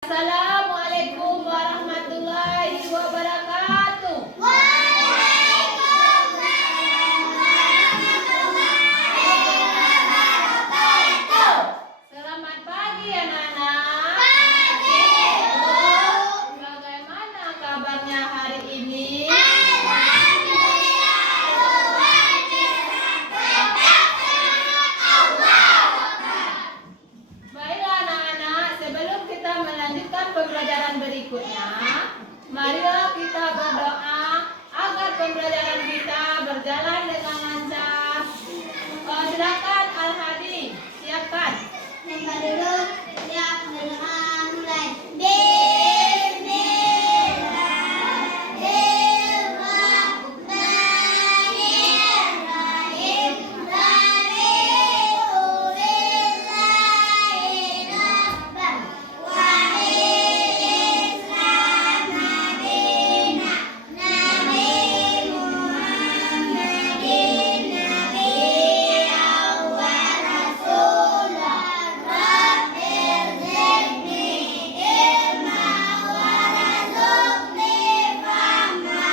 Assalamualaikum warahmatullahi wabarakatuh. Waalaikumsalam warahmatullahi wabarakatuh. Selamat pagi anak-anak. Pagi, Bu. Bagaimana kabarnya hari ini? Alhamdulillah, luar biasa. Berkat Allah. Baiklah anak-anak, sebelum kita melanjutkan pembelajaran berikutnya, marilah kita berdoa agar pembelajaran kita berjalan dengan lancar. Silakan Al-Hadi, siapkan. Siapa dulu? Siap, berdoa mulai. Bismillahirrahmanirrahim. Alhamdulillahirabbil wahid Islam nabina Nabi Muhammadin nabiyyan wa rasulan Rabbir zidni ilma wa razuqni fahma.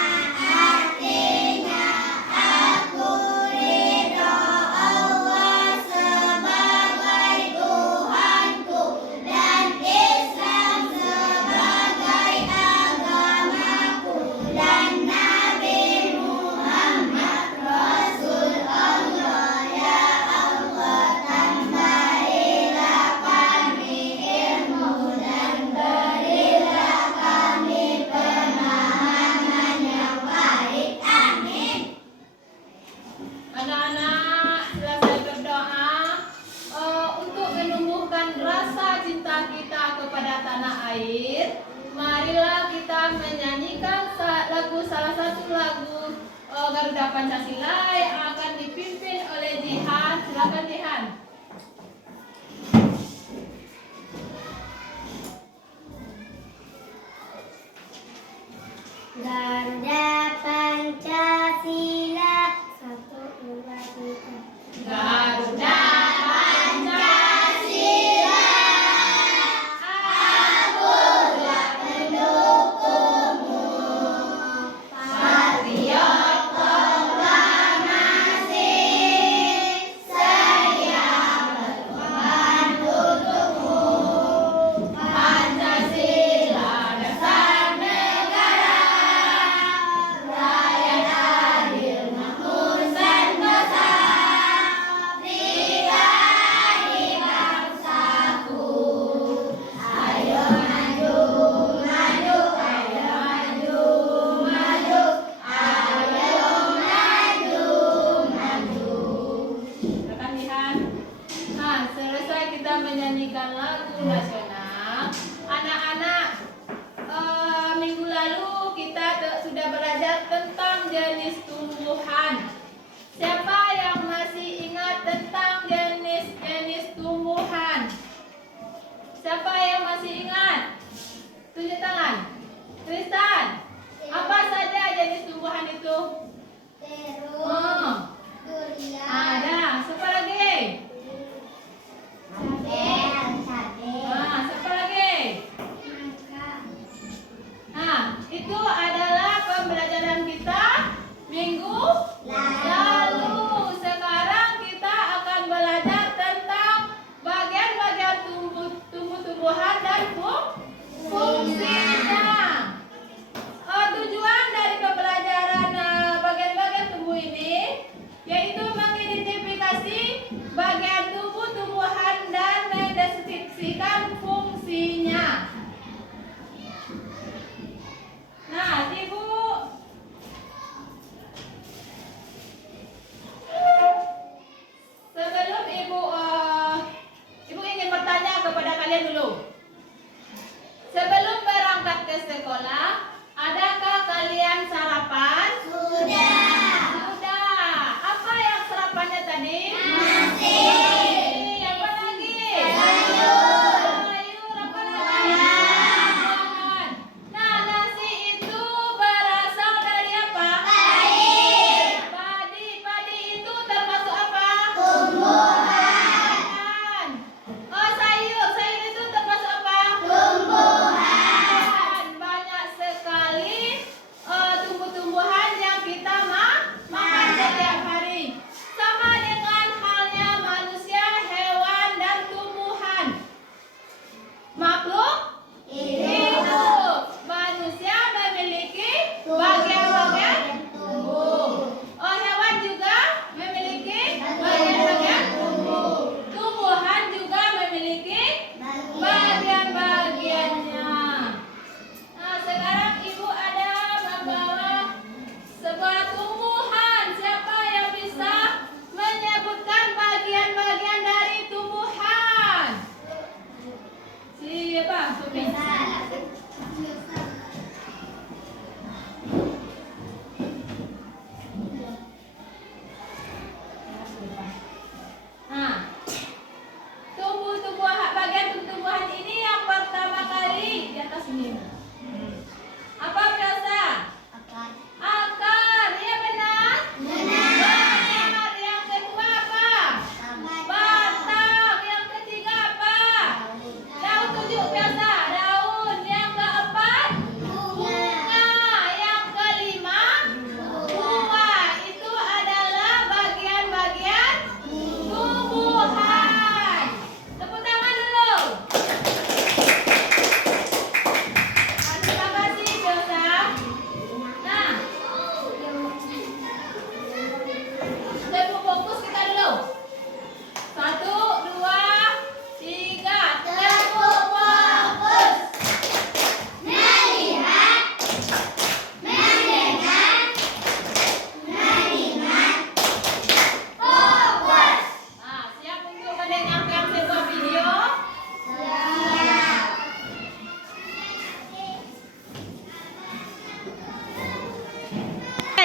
Artinya aku ridho Allah sebagai Tuhanku dan Islam sebagai agamaku dan Nabi Muhammad Rasul Allah. Ya Allah, tambahilah kami ilmu dan berilah kami pemahaman yang baik. Amin. Anak-anak, selesai berdoa untuk menumbuhkan rasa cinta kita kepada tanah air. Marilah kita menyanyikan salah satu lagu Garuda Pancasila yang akan dipimpin oleh Jihan. Silakan Jihan. Garuda Pancasila, 1, 2, 3. Garuda Pancasila, aku telah mendukungmu. Patriot proklamasi, saya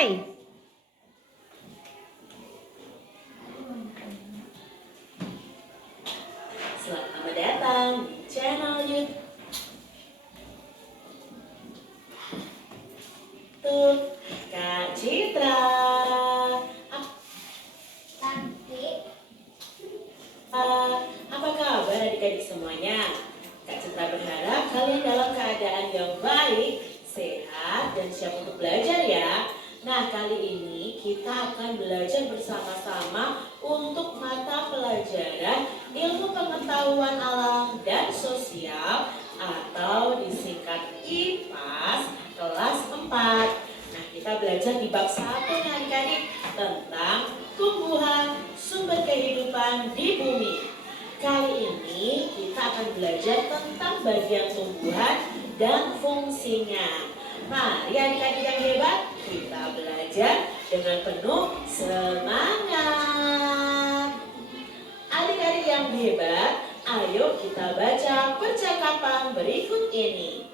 Mulai. Selamat datang di channel YouTube Kak Citra. Apa kabar adik-adik semuanya? Kak Citra berharap kalian dalam keadaan yang baik, sehat, dan siap untuk belajar ya. Nah, kali ini kita akan belajar bersama-sama untuk mata pelajaran Ilmu Pengetahuan Alam dan Sosial atau disingkat IPAS kelas 4. Nah, kita belajar di bab 1 nih adik-adik tentang tumbuhan sumber kehidupan di bumi. Kali ini kita akan belajar tentang bagian tumbuhan dan fungsinya. Mari adik-adik yang hebat, kita belajar dengan penuh semangat. Adik-adik yang hebat, ayo kita baca percakapan berikut ini.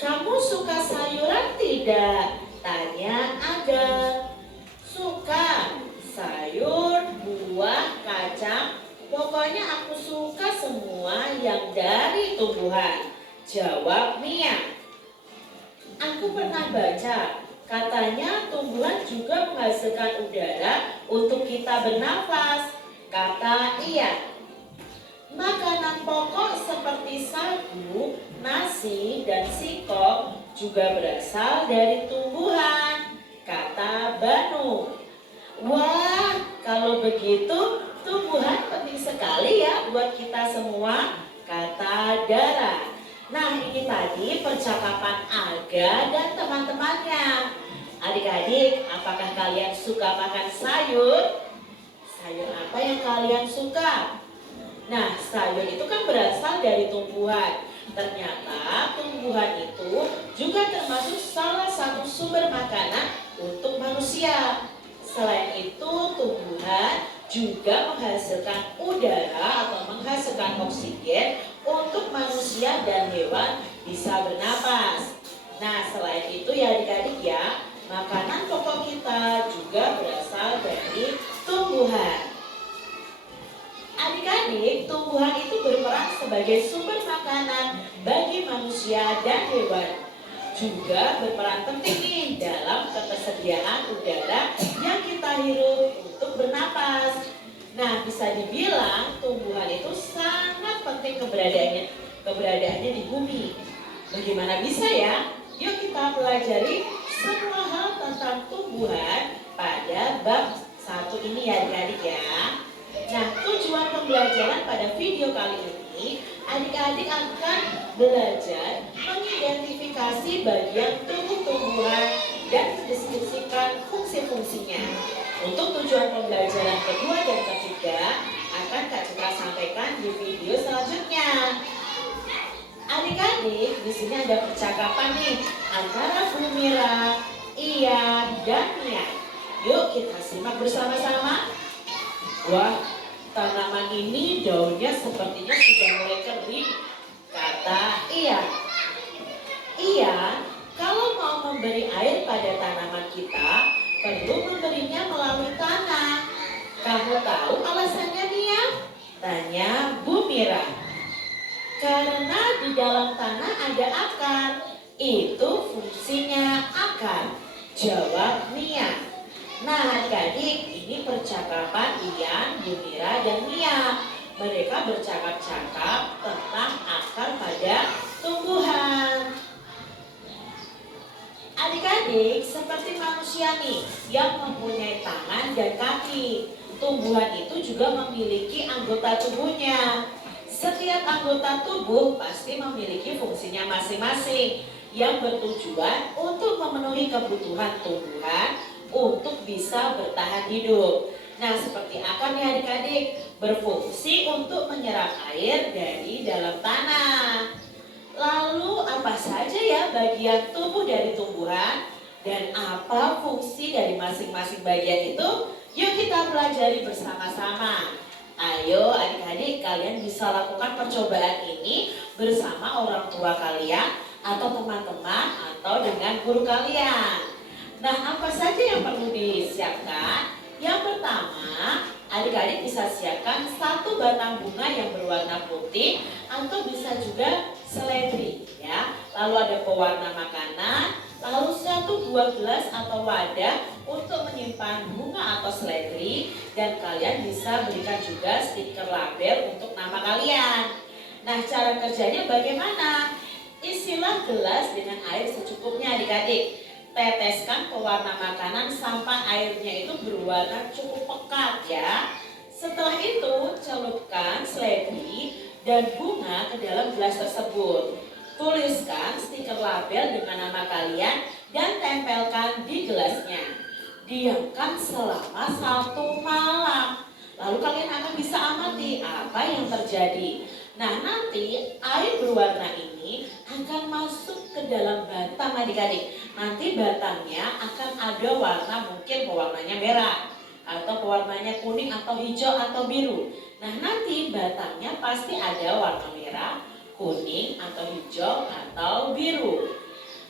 Kamu suka sayuran tidak? Tanya Aga. Suka. Sayur, buah, kacang, pokoknya aku suka semua yang dari tumbuhan. Jawab Mia. Aku pernah baca, katanya tumbuhan juga menghasilkan udara untuk kita bernafas. Kata Iya. Makanan pokok seperti sagu, nasi, dan singkong juga berasal dari tumbuhan. Kata Banu. Wah, kalau begitu tumbuhan penting sekali ya buat kita semua. Kata Dara. Nah, ini tadi percakapan Aga dan teman-temannya. Adik-adik, apakah kalian suka makan sayur? Sayur apa yang kalian suka? Nah, sayur itu kan berasal dari tumbuhan. Ternyata tumbuhan itu juga termasuk salah satu sumber makanan untuk manusia. Selain itu, tumbuhan juga menghasilkan udara atau menghasilkan oksigen untuk manusia dan hewan bisa bernapas. Nah, selain itu ya adik-adik ya, makanan pokok kita juga berasal dari tumbuhan. Adik-adik, tumbuhan itu berperan sebagai sumber makanan bagi manusia dan hewan. Juga berperan penting nih dalam ketersediaan udara yang kita hirup untuk bernapas. Nah, bisa dibilang tumbuhan itu sangat penting keberadaannya di bumi. Bagaimana bisa ya? Yuk kita pelajari semua hal tentang tumbuhan pada bab 1 ini ya adik-adik ya. Nah, tujuan pembelajaran pada video kali ini, adik-adik akan belajar mengidentifikasi bagian tubuh tumbuhan dan mendeskripsikan fungsi-fungsinya. Untuk tujuan pembelajaran kedua dan ketiga akan Kak Citra sampaikan di video selanjutnya. Adik-adik, di sini ada percakapan nih antara Bu Mira, Iya, dan Mia. Yuk kita simak bersama-sama. Wah, tanaman ini daunnya sepertinya sudah mulai kering, kata Iya. Iya, kalau mau memberi air pada tanaman kita, perlu memberinya melalui tanah. Kamu tahu alasannya, Mia? Tanya Bu Mira. Karena di dalam tanah ada akar, itu fungsinya akar. Jawab Mia. Nah adik-adik, ini percakapan Ian, Bu Mira, dan Mia. Mereka bercakap-cakap tentang akar pada tumbuhan. Adik-adik, seperti manusia nih yang mempunyai tangan dan kaki. Tumbuhan itu juga memiliki anggota tubuhnya. Setiap anggota tubuh pasti memiliki fungsinya masing-masing yang bertujuan untuk memenuhi kebutuhan tumbuhan untuk bisa bertahan hidup. Nah, seperti akar nih adik-adik, berfungsi untuk menyerap air dari dalam tanah. Lalu apa saja ya bagian tubuh dari tumbuhan dan apa fungsi dari masing-masing bagian itu? Yuk kita pelajari bersama-sama. Ayo adik-adik, kalian bisa lakukan percobaan ini bersama orang tua kalian atau teman-teman atau dengan guru kalian. Nah, apa saja yang perlu disiapkan? Yang pertama, adik-adik bisa siapkan satu batang bunga yang berwarna putih atau bisa juga seledri ya. Lalu ada pewarna makanan, lalu satu buah gelas atau wadah untuk menyimpan bunga atau seledri, dan kalian bisa berikan juga stiker label untuk nama kalian. Nah, cara kerjanya bagaimana? Isilah gelas dengan air secukupnya adik-adik. Teteskan pewarna makanan sampai airnya itu berwarna cukup pekat ya. Setelah itu celupkan seledri dan bunga ke dalam gelas tersebut. Tuliskan stiker label dengan nama kalian dan tempelkan di gelasnya. Diamkan selama 1 malam. Lalu kalian akan bisa amati apa yang terjadi. Nah, nanti air berwarna ini akan masuk ke dalam batang adik-adik. Nanti batangnya akan ada warna, mungkin pewarnanya merah atau pewarnanya kuning atau hijau atau biru. Nah, nanti batangnya pasti ada warna merah, kuning atau hijau atau biru.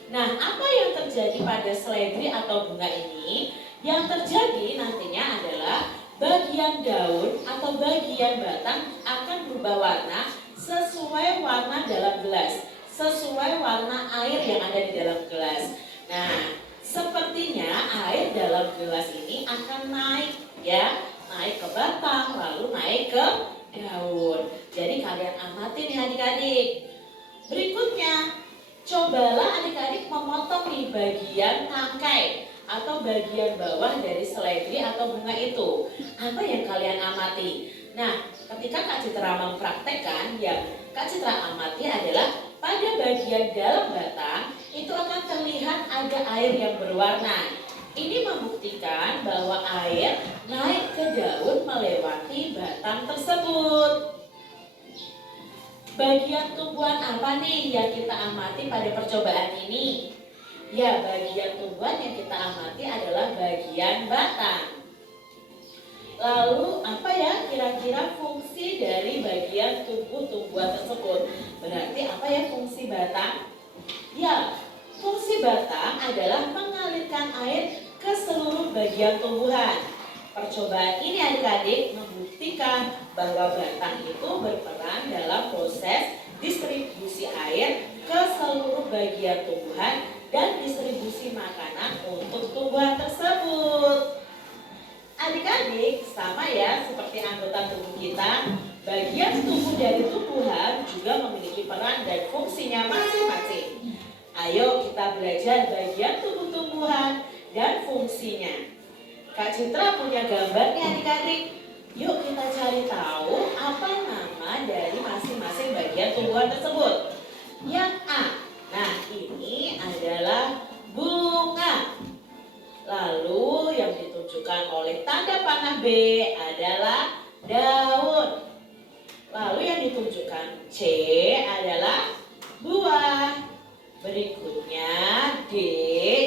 Nah, apa yang terjadi pada seledri atau bunga ini? Yang terjadi nantinya adalah bagian daun atau bagian batang akan berubah warna sesuai warna dalam gelas, sesuai warna air yang ada di dalam gelas. Nah, sepertinya air dalam gelas ini akan naik ya, naik ke batang lalu naik ke daun. Jadi kalian amati nih adik-adik. Berikutnya, cobalah adik-adik memotong nih bagian tangkai atau bagian bawah dari seledri atau bunga itu. Apa yang kalian amati? Nah, ketika Kak Citra mempraktekkan, yang Kak Citra amati adalah pada bagian dalam batang itu akan terlihat ada air yang berwarna. Ini membuktikan bahwa air naik ke daun melewati batang tersebut. Bagian tumbuhan apa nih yang kita amati pada percobaan ini? Ya, bagian tumbuhan yang kita amati adalah bagian batang. Lalu apa ya kira-kira fungsi dari bagian tubuh tumbuhan tersebut? Berarti apa ya fungsi batang? Ya, fungsi batang adalah mengalirkan air ke seluruh bagian tumbuhan. Percobaan ini adik-adik membuktikan bahwa batang itu berperan dalam proses distribusi air ke seluruh bagian tumbuhan dan distribusi makanan untuk tumbuhan tersebut. Adik-adik, sama ya seperti anggota tubuh kita, bagian tubuh dari tumbuhan juga memiliki peran dan fungsinya masing-masing. Ayo kita belajar bagian tubuh tumbuhan dan fungsinya. Kak Citra punya gambar nih adik-adik. Yuk kita cari tahu apa nama dari masing-masing bagian tumbuhan tersebut. Yang A. Nah, ini adalah bunga. Lalu yang ditunjukkan oleh tanda panah B adalah daun. Lalu yang ditunjukkan C adalah buah. Berikutnya D,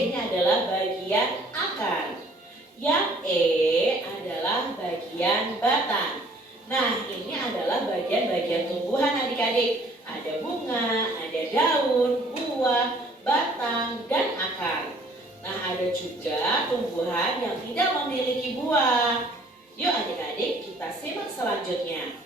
ini adalah bagian akar. Yang E adalah bagian batang. Nah, ini adalah bagian-bagian tumbuhan adik-adik. Ada bunga, ada daun, buah, batang, dan akar. Nah, ada juga tumbuhan yang tidak memiliki buah. Yuk adik-adik kita simak selanjutnya.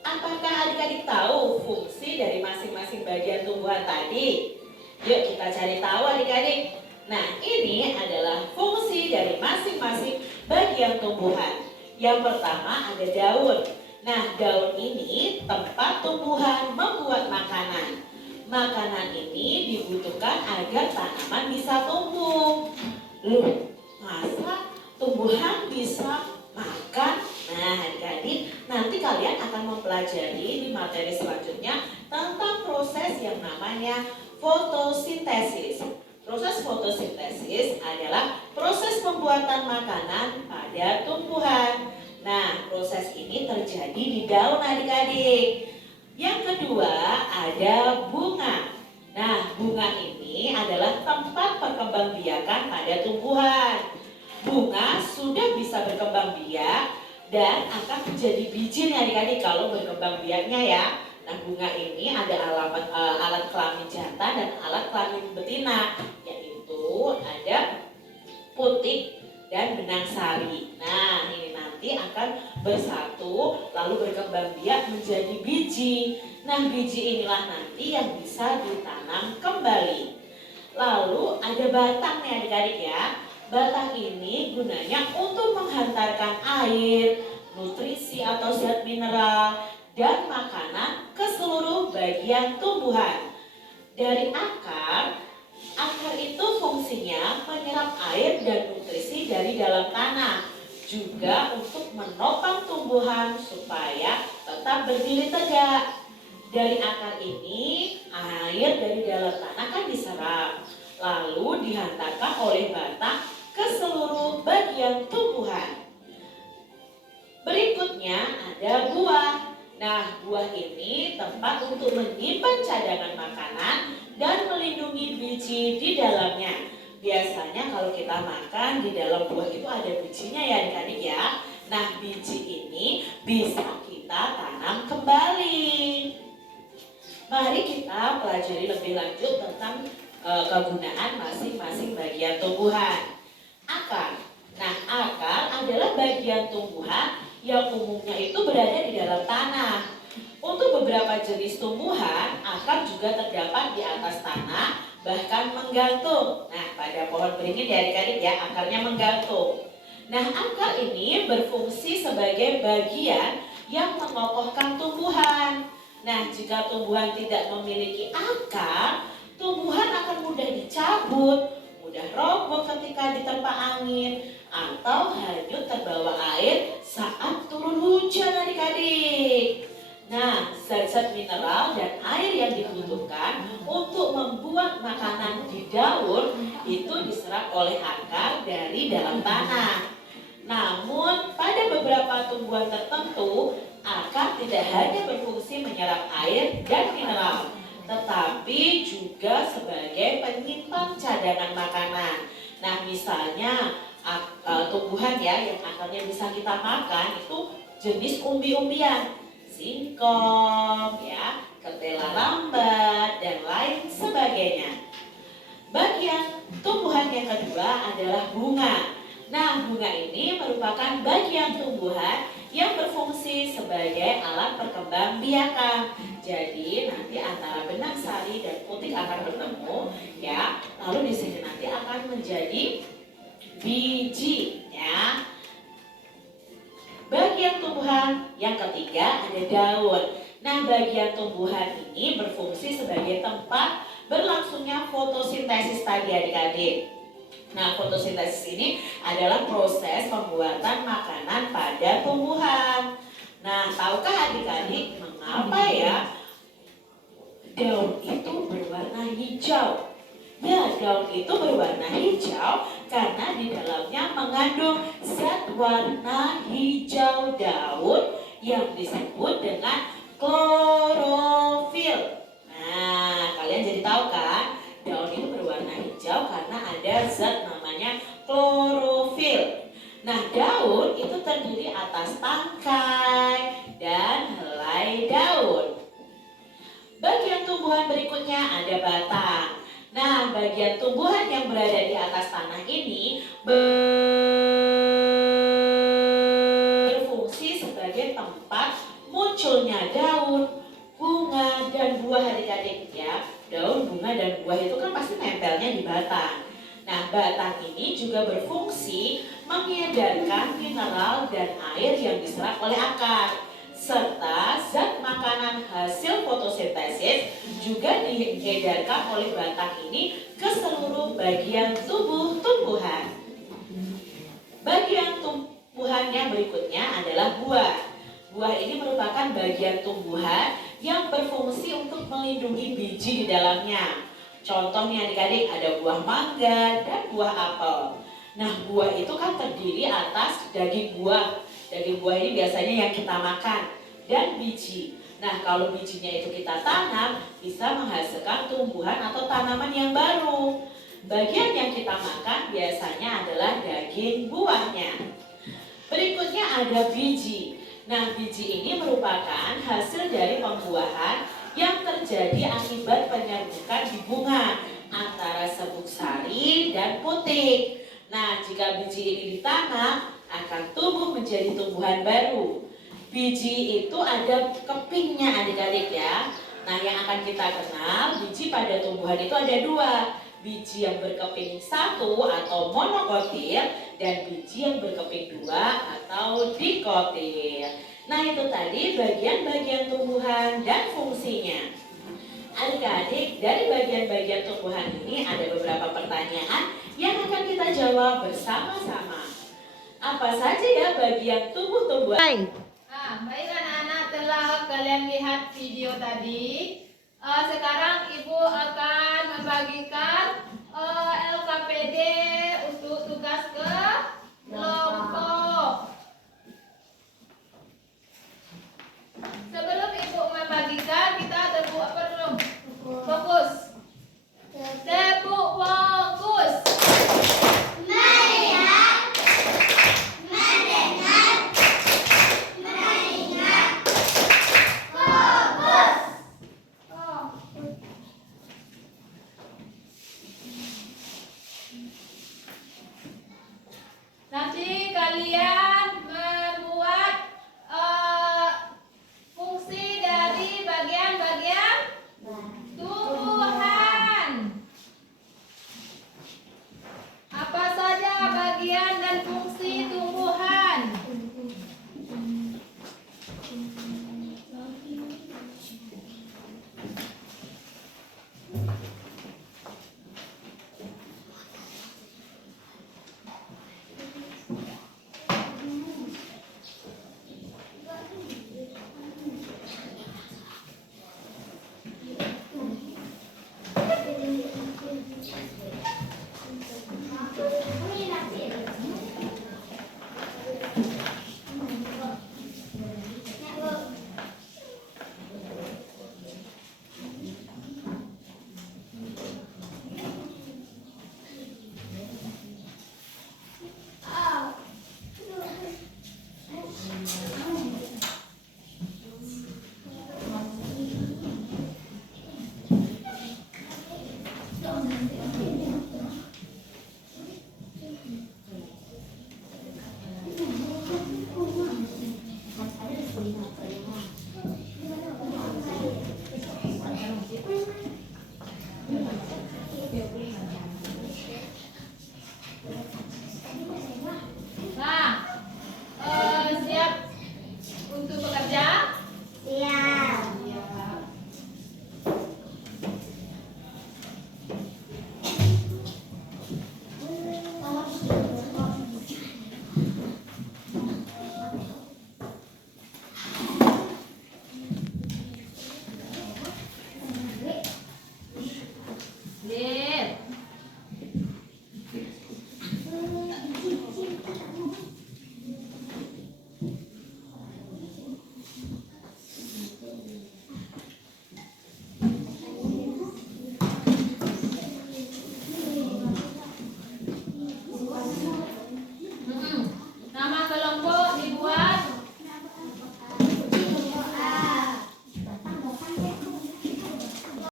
Apakah adik-adik tahu fungsi dari masing-masing bagian tumbuhan tadi? Yuk kita cari tahu adik-adik. Nah, ini adalah fungsi dari masing-masing bagian tumbuhan. Yang pertama ada daun. Nah, daun ini tempat tumbuhan membuat makanan. Makanan ini dibutuhkan agar tanaman bisa tumbuh. Loh, masa tumbuhan bisa makan? Nah, adik-adik, nanti kalian akan mempelajari di materi selanjutnya tentang proses yang namanya fotosintesis. Proses fotosintesis adalah proses pembuatan makanan pada tumbuhan. Nah, proses ini terjadi di daun adik-adik. Yang kedua ada bunga. Nah, bunga ini adalah tempat perkembangbiakan pada tumbuhan. Bunga sudah bisa berkembang biak dan akan menjadi biji nih adik-adik kalau berkembang biaknya ya. Nah, bunga ini ada alat kelamin jantan dan alat kelamin betina, yaitu ada putik, dan benang sari. Nah, ini nanti akan bersatu lalu berkembang biak menjadi biji. Nah, biji inilah nanti yang bisa ditanam kembali. Lalu ada batang nih adik-adik ya. Batang ini gunanya untuk menghantarkan air, nutrisi atau zat mineral, dan makanan ke seluruh bagian tumbuhan. Dari akar itu fungsinya menyerap air dan nutrisi dari dalam tanah, juga untuk menopang tumbuhan supaya tetap berdiri tegak. Dari akar ini, air dari dalam tanah kan diserap, lalu dihantarkan oleh batang ke seluruh bagian tumbuhan. Berikutnya ada buah. Nah, buah ini tempat untuk menyimpan cadangan makanan dan melindungi biji di dalamnya. Biasanya kalau kita makan di dalam buah itu ada bijinya ya adik-adik ya. Nah, biji ini bisa kita tanam kembali. Mari kita pelajari lebih lanjut tentang kegunaan masing-masing bagian tumbuhan. Akar. Nah, akar adalah bagian tumbuhan yang umumnya itu berada di dalam tanah. Untuk beberapa jenis tumbuhan, akar juga terdapat di atas tanah, bahkan menggantung. Nah, pada pohon beringin ya adik-adik ya, akarnya menggantung. Nah, akar ini berfungsi sebagai bagian yang mengokohkan tumbuhan. Nah, jika tumbuhan tidak memiliki akar, tumbuhan akan mudah dicabut, mudah roboh ketika diterpa angin, atau hanyut terbawa air saat turun hujan adik-adik. Nah, zat-zat mineral dan air yang dibutuhkan untuk membuat makanan di daun itu diserap oleh akar dari dalam tanah. Namun, pada beberapa tumbuhan tertentu, akar tidak hanya berfungsi menyerap air dan mineral, tetapi juga sebagai penyimpan cadangan makanan. Nah, misalnya tumbuhan ya yang akarnya bisa kita makan itu jenis umbi-umbian, singkong ya, ketela lambat dan lain sebagainya. Bagian tumbuhan yang kedua adalah bunga. Nah, bunga ini merupakan bagian tumbuhan yang berfungsi sebagai alat perkembangbiakan. Jadi nanti antara benang sari dan putik akan bertemu ya, lalu di sini nanti akan menjadi biji ya. Bagian tumbuhan yang ketiga ada daun. Nah, bagian tumbuhan ini berfungsi sebagai tempat berlangsungnya fotosintesis tadi adik-adik. Nah, fotosintesis ini adalah proses pembuatan makanan pada tumbuhan. Nah, tahukah adik-adik mengapa ya daun itu berwarna hijau? Ya, daun itu berwarna hijau karena di dalamnya mengandung zat warna hijau daun yang disebut dengan klorofil. Nah, kalian jadi tahu kan? Daun itu berwarna hijau karena ada zat namanya klorofil. Nah, daun itu terdiri atas tangkai dan helai daun. Bagian tumbuhan berikutnya ada batang. Nah, bagian tumbuhan yang berada di atas tanah ini berfungsi sebagai tempat munculnya daun, bunga, dan buah adik-adik ya. Daun, bunga, dan buah itu kan pasti nempelnya di batang. Nah, batang ini juga berfungsi mengedarkan mineral dan air yang diserap oleh akar, serta zat makanan hasil fotosintesis juga diedarkan oleh batang ini ke seluruh bagian tubuh tumbuhan. Bagian tumbuhan yang berikutnya adalah buah. Buah ini merupakan bagian tumbuhan yang berfungsi untuk melindungi biji di dalamnya. Contohnya adik-adik ada buah mangga dan buah apel. Nah, buah itu kan terdiri atas daging buah. Daging buah ini biasanya yang kita makan dan biji. Nah, kalau bijinya itu kita tanam, bisa menghasilkan tumbuhan atau tanaman yang baru. Bagian yang kita makan biasanya adalah daging buahnya. Berikutnya ada biji. Nah, biji ini merupakan hasil dari pembuahan yang terjadi akibat penyerbukan di bunga antara serbuk sari dan putik. Nah, Nah, jika biji ini ditanam, akan tumbuh menjadi tumbuhan baru. Biji itu ada kepingnya adik-adik ya. Nah, yang akan kita kenal, biji pada tumbuhan itu ada dua. Biji yang berkeping satu atau monokotil, dan biji yang berkeping dua atau dikotil. Nah, itu tadi bagian-bagian tumbuhan dan fungsinya. Adik-adik, dari bagian-bagian tumbuhan ini ada beberapa pertanyaan yang akan kita jawab bersama-sama. Apa saja ya bagian tubuh tumbuhan? Baik anak-anak, telah kalian lihat video tadi. Sekarang Ibu akan membagikan